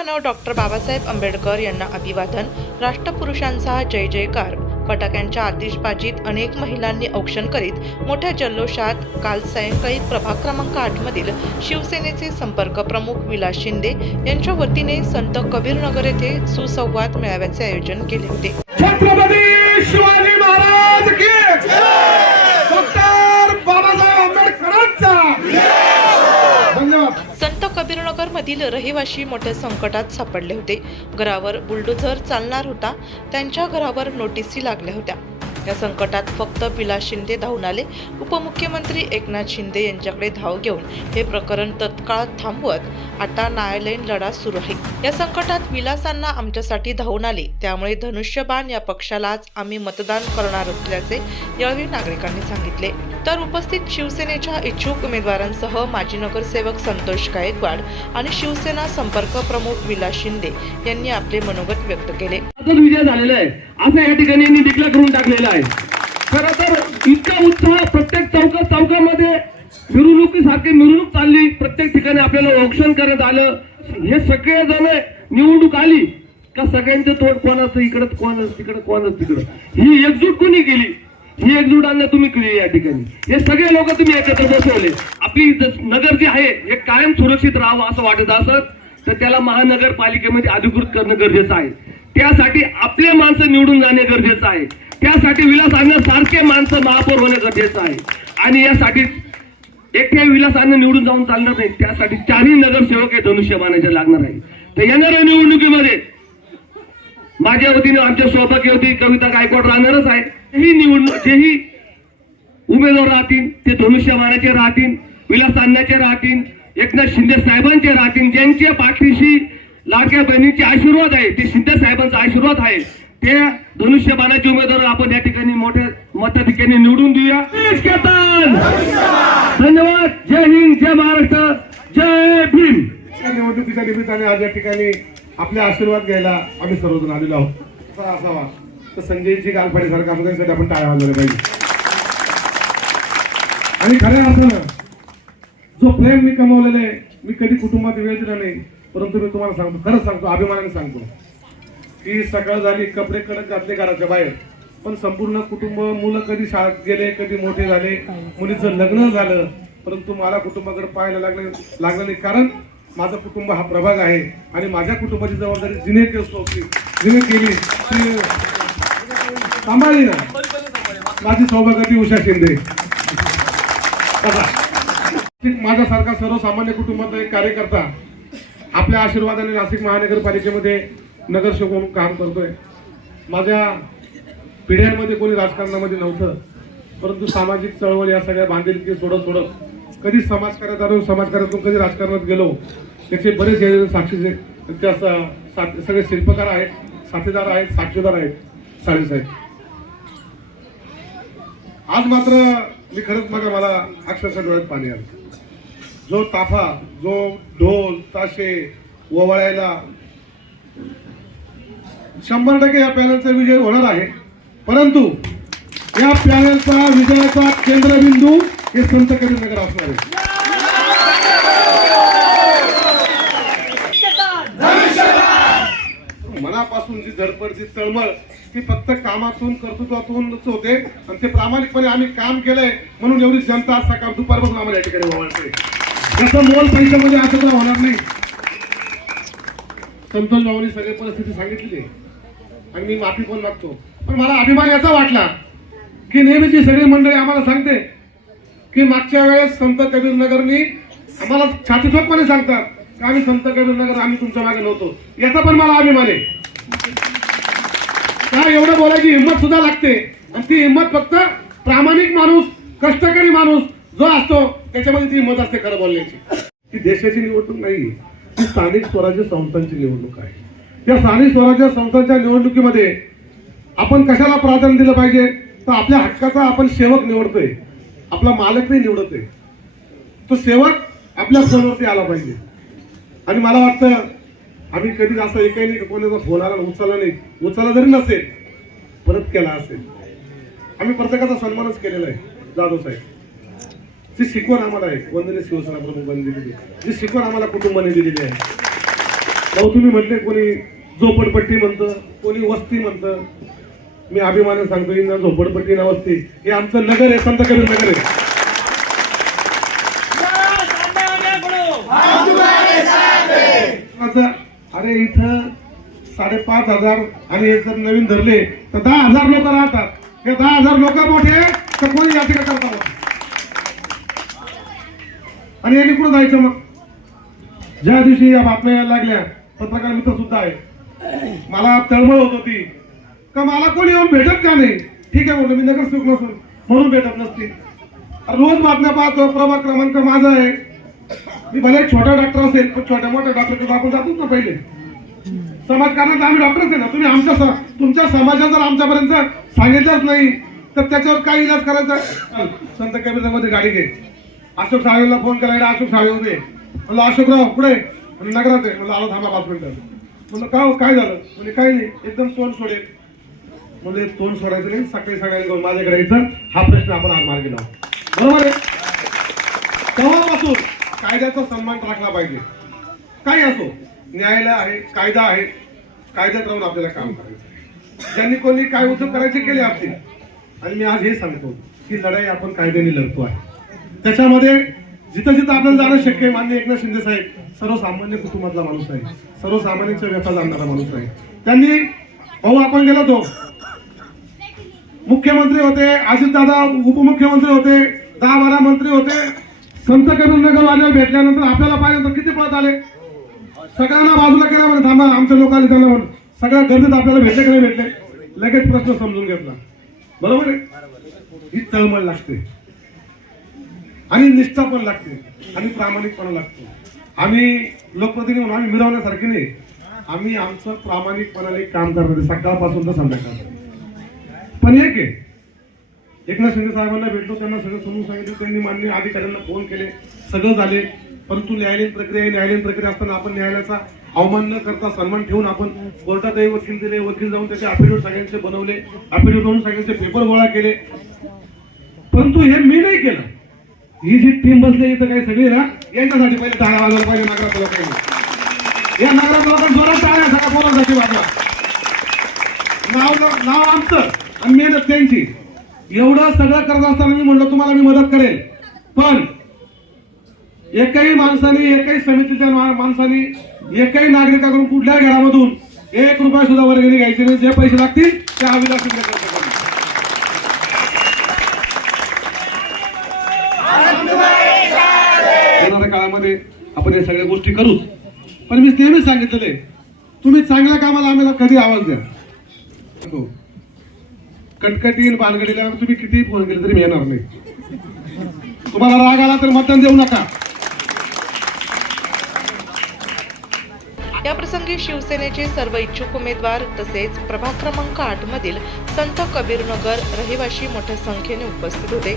महामानव डॉक्टर बाबासाहेब आंबेडकर यांना अभिवादन, राष्ट्रपुरुषांचा जय जयकार. फटाक्यांच्या आतिषबाजीत अनेक महिलांनी औक्षण करीत मोठ्या जल्लोषात काल सायंकाळी प्रभाग क्रमांक 8 मधील शिवसेनेचे संपर्क प्रमुख विलास शिंदे यांच्या वतीने संत कबीरनगर येथे सुसंवाद मेळाव्याचे आयोजन केले होते. छत्रपती शिवाजी महाराज की डॉक्टर बाबासाहेब आंबेडकरांचा धन्यवाद. संत कबीरनगर मधील रहिवासी मोठ्या संकटात सापडले होते. घरावर बुलडोझर चालणार होता. त्यांच्या घरावर नोटीसी लागल्या होत्या. या संकटात फक्त विलास शिंदे धावून आले. उपमुख्यमंत्री एकनाथ शिंदे यांच्याकडे धाव घेऊन हे प्रकरण तत्काळ थांबवत आता न्यायालयीन लढा सुरू आहे. या संकटात विलासांना आमच्यासाठी धावून आले, त्यामुळे धनुष्यबाण या पक्षालाच आम्ही मतदान करणार असल्याचे यावेळी नागरिकांनी सांगितले. तर उपस्थित शिवसेनेच्या इच्छुक उमेदवारांसह माजी नगरसेवक संतोष गायकवाड आणि शिवसेना संपर्क प्रमुख विलास शिंदे यांनी आपले मनोगत व्यक्त केले. विजय झालेला आहे असं या ठिकाणी यांनी डिक्लेअर करून टाकलेलं आहे. खरं तर इतका उत्साह प्रत्येक चौकामध्ये मिरवणुकीसारखी मिरवणूक चालली. प्रत्येक ठिकाणी आपल्याला औक्षण करण्यात आलं. हे सगळे जण निवडणूक आली का सगळ्यांचं तोड कोणाचं इकडं, कोणाचं तिकडं, कोणाचं तिकडं, ही एकजूट कोणी केली? ही एकजूट आणणं तुम्ही केली. या ठिकाणी हे सगळे लोक तुम्ही एकत्र बसवले. आपली नगर जे आहे हे कायम सुरक्षित राहावं असं वाटत असत तर त्याला महानगरपालिकेमध्ये अधिकृत करणं गरजेचं आहे. त्यासाठी आपले माणसं निवडून जाणे गरजेचं आहे. त्यासाठी विलास सारखे माणसं महापौर होणं गरजेचं आहे. आणि यासाठी एकट्या विलासांना निवडून जाऊन चालणार नाही. त्यासाठी 4ही नगरसेवक हे धनुष्यबाणाचे लागणार आहे. तर येणाऱ्या निवडणुकीमध्ये माझ्या वतीने आमच्या सौभाग्यवती कविता गायकवाड राहणारच आहे. ही निवडणूक जेही उमेदवार राहतील ते धनुष्यबाणाचे राहतील, विलास अण्णाचे राहतील, एकनाथ शिंदे साहेबांचे राहतील. ज्यांच्या पाठीशी लाडक्या बहिणीचे आशीर्वाद आहे, ते शिंदे साहेबांचा आशीर्वाद आहे, ते धनुष्यबाणाचे उमेदवार आपण या ठिकाणी मोठ्या मताधिक्याने निवडून देऊया. धन्यवाद. जय हिंद, जय महाराष्ट्र, जय भीम. निवडणुकीच्या निमित्ताने आज या ठिकाणी आपले आशीर्वाद घ्यायला आम्ही सर्वजण आलेलो आहोत. असावा तर संजयजी गालफाडीसारखा आमदारांसाठी आपण टाळ्या वाजवल्या पाहिजे. आणि खऱ्या अर्थानं जो प्रेम मी कमवलेला आहे, मी कधी कुटुंबात वेळ दिला नाही, परंतु मी तुम्हाला सांगतो, खरंच सांगतो, अभिमानाने सांगतो की सकाळ झाली, कपडे कडक घातले घराच्या बाहेर, पण संपूर्ण कुटुंब, मुलं कधी शाळेत गेले, कधी मोठे झाले, मुलीचं लग्न झालं, परंतु मला कुटुंबाकडे पाहायला लागलं नाही. कारण माझं कुटुंब हा प्रभाग आहे आणि माझ्या कुटुंबाची जबाबदारी जिने केली ती सांभाळली ना माझी सौभाग्यवती उषा शिंदे. माझ्यासारखा सर्वसामान्य कुटुंबातला एक कार्यकर्ता आपल्या आशीर्वादाने नाशिक महानगरपालिकेमध्ये नगरसेवक म्हणून काम करतोय. माझ्या पिढ्यांमध्ये कोणी राजकारणामध्ये नव्हतं, परंतु सामाजिक चळवळ या सगळ्या बांधिलकी सोडत कधी समाजकार्यातून कधी राजकारणात गेलो, त्याचे बरेच साक्षीचे त्या सगळे शिल्पकार आहेत, साथीदार आहेत, साक्षीदार आहेत, साळेसाहेब. आज मात्र मी खरंच मला अक्षरशः डोळ्यात पाणी आलं. जो ताफा, जो ढोल ताशे ओवाळायला 100% या पॅनलचा विजय होणार आहे, परंतु या पॅनलचा विजयाचा केंद्रबिंदू हे संत कबीरनगर असणार आहे. मनापासून जी धडपड, जी तळमळ, ती फक्त कामातून, कर्तृत्वातूनच होते आणि ते प्रामाणिकपणे आम्ही काम केलंय म्हणून एवढी जनता आज सकाळ दुपारपासून आम्हाला या ठिकाणी ओवाळते. त्याचं मोल पैशामध्ये असं तर होणार नाही. संतोष भाऊनी सगळी परिस्थिती सांगितली आणि मी माफी पण मागतो, पण मला अभिमान याचा वाटला की नेहमीची सगळी मंडळी आम्हाला सांगते की मागच्या वेळेस संत कबीरनगरनी आम्हाला छातीठोकपणे सांगतात की आम्ही संत कबीरनगर, आम्ही तुमच्या मागे नव्हतो. याचा पण मला अभिमान आहे. त्या एवढं बोलायची हिंमत सुद्धा लागते आणि ती हिंमत फक्त प्रामाणिक माणूस, कष्टकरी माणूस जो असतो त्याच्यामध्ये ती हिंमत असते खरं बोलण्याची. ती देशाची निवडणूक नाही, ती स्थानिक स्वराज्य संस्थांची निवडणूक आहे. त्या स्थानिक स्वराज्य संस्थांच्या निवडणुकीमध्ये आपण कशाला प्राधान्य दिलं पाहिजे तर आपल्या हक्काचा आपण सेवक निवडतोय, आपला मालक नाही निवडतोय. तो सेवक आपल्या फोनवरती आला पाहिजे. आणि मला वाटतं आम्ही कधी असं एकही नाही कोणाचा फोन आला उचलला जरी नसेल परत केला असेल. आम्ही प्रत्येकाचा सन्मानच केलेला आहे. जाधव साहेब, जी शिकवण आम्हाला आहे, वंदनीय शिवसेना प्रमुख दिलेली, जी शिकवण आम्हाला कुटुंबाने दिलेली आहे, भाऊ तुम्ही म्हटले कोणी झोपडपट्टी म्हणतं, कोणी वस्ती म्हणतं. मी अभिमानाने सांगतो ही ना झोपडपट्टी ना वस्ती, हे आमचं नगर आहे, संत कबीर नगर आहे. अरे इथं 5,500 आणि हे जर नवीन धरले तर 10,000 लोक राहतात. हे 10,000 लोक मोठे तर कोणी याचिका करतात आणि यांनी कुठं जायचं मग? ज्या दिवशी या बातम्या यायला लागल्या, पत्रकार मित्र सुद्धा आहे, मला तळमळ होत होती का मला कोणी येऊन भेटत का नाही. ठीक आहे म्हटलं, मी नगरसेवक नसून म्हणून भेटत नसतील. रोज बातम्या पाहतो, प्रभाग क्रमांक माझा आहे. मी भले एक छोटा डॉक्टर असेल पण छोट्या मोठ्या डॉक्टर आपण जातोच ना. पहिले समाजकारणात आम्ही डॉक्टरच आहे ना. तुम्ही आमच्या तुमच्या समाजात जर आमच्यापर्यंत सांगितलंच नाही तर त्याच्यावर काय इलाज करायचा? संत कबीरमध्ये गाडी घे, अशोक साहेबांना फोन करायला. अशोक साहेब उभे, म्हणलं अशोकराव कुठे? म्हणजे नगरात आहे. म्हणलं आला थांबा 5 मिनिटं. म्हणलं का काय झालं? म्हणजे काही नाही, एकदम तोंड सोडेल. म्हणजे तोंड सोडायचं नाही, सकाळी सगळ्यांनी माझ्याकडे यायचं. हा प्रश्न आपण आज मार्गी लावू. बरोबर आहे. तेव्हापासून कायद्याचा सन्मान राखला पाहिजे. काही असो, न्यायालय आहे, कायदा आहे, कायद्यात राहून आपल्याला काम करायचं. ज्यांनी कोणी काय उद्योग करायचे केले असतील. आणि मी आज हे सांगतो की लढाई आपण कायद्याने लढतो आहे. त्याच्यामध्ये जिथं जिथं आपल्याला जाणं शक्य आहे. माननीय एकनाथ शिंदे साहेब सर्वसामान्य कुटुंबातला माणूस आहे, सर्वसामान्यांच्या व्यथा जाणणारा माणूस आहे. त्यांनी भाऊ आपण गेलो तो मुख्यमंत्री होते, अजितदादा उपमुख्यमंत्री होते, 10-12 मंत्री होते. संत कबीर नगरवाल्याला भेटल्यानंतर आपल्याला पाहिजे तर किती पळत आले. सगळ्यांना बाजूला केला म्हणे, थांबा आमच्या लोकांनी त्यांना म्हणून. सगळ्या गर्दीत आपल्याला भेटले की नाही भेटले, लगेच प्रश्न समजून घेतला. बरोबर आहे. ही तळमळ लागते आणि निष्ठा पण लागते आणि प्रामाणिकपणा लागतो. आम्ही लोकप्रतिनिधी म्हणून आम्ही मिरवण्यासारखे नाही. आम्ही आमचं प्रामाणिकपणाने काम करतो सकाळपासून तर संध्याकाळ. पण एक आहे, एकनाथ शिंदे साहेबांना भेटलो, त्यांना सगळं समजून सांगितलं. त्यांनी मान्य अधिकाऱ्यांना फोन केले, सगळं झाले. परंतु न्यायालयीन प्रक्रिया असताना आपण न्यायालयाचा अवमान न करता सन्मान ठेवून आपण कोर्टातही वकील दिले, वकील जाऊन त्याचे अफिडेव्हिट सगळ्यांचे बनवले, अफिडेव्हिट म्हणून सगळ्यांचे पेपर गोळा केले. परंतु हे मी नाही केलं. ही जी टीम बसली इथं काही सगळी ना, यांच्यासाठी पहिले टाळ्या वाजवायला पाहिजे. नगरात लोकांनी, या नगरात लोकांनी जोरात टाळ्या सगळ्या बोलासाठी वाजवा. नाव आमचं आणि मेहनत त्यांची. एवढं सगळं करत असताना मी म्हणलं तुम्हाला मी मदत करेल, पण एकही माणसाने, एकही समितीच्या माणसाने, एकही नागरिकाकडून कुठल्याही घरामधून 1 रुपया सुद्धा वर्गणी घ्यायची नाही. जे पैसे लागतील ते अविनाश शिंदे करतात. येणाऱ्या काळामध्ये आपण या सगळ्या गोष्टी करू. पण मी नेहमीच सांगितलेले, तुम्ही चांगल्या कामाला आम्हाला कधी आवाज द्या. कटकटी बानगडीला तुम्ही किती फोन केले तरी मी येणार नाही. तुम्हाला राग आला तर मतदान देऊ नका. या प्रसंगी शिवसेनेचे सर्व इच्छुक उमेदवार तसेच प्रभाग क्रमांक 8 मधील संत कबीर नगर रहिवासी मोठ्या संख्येने उपस्थित होते.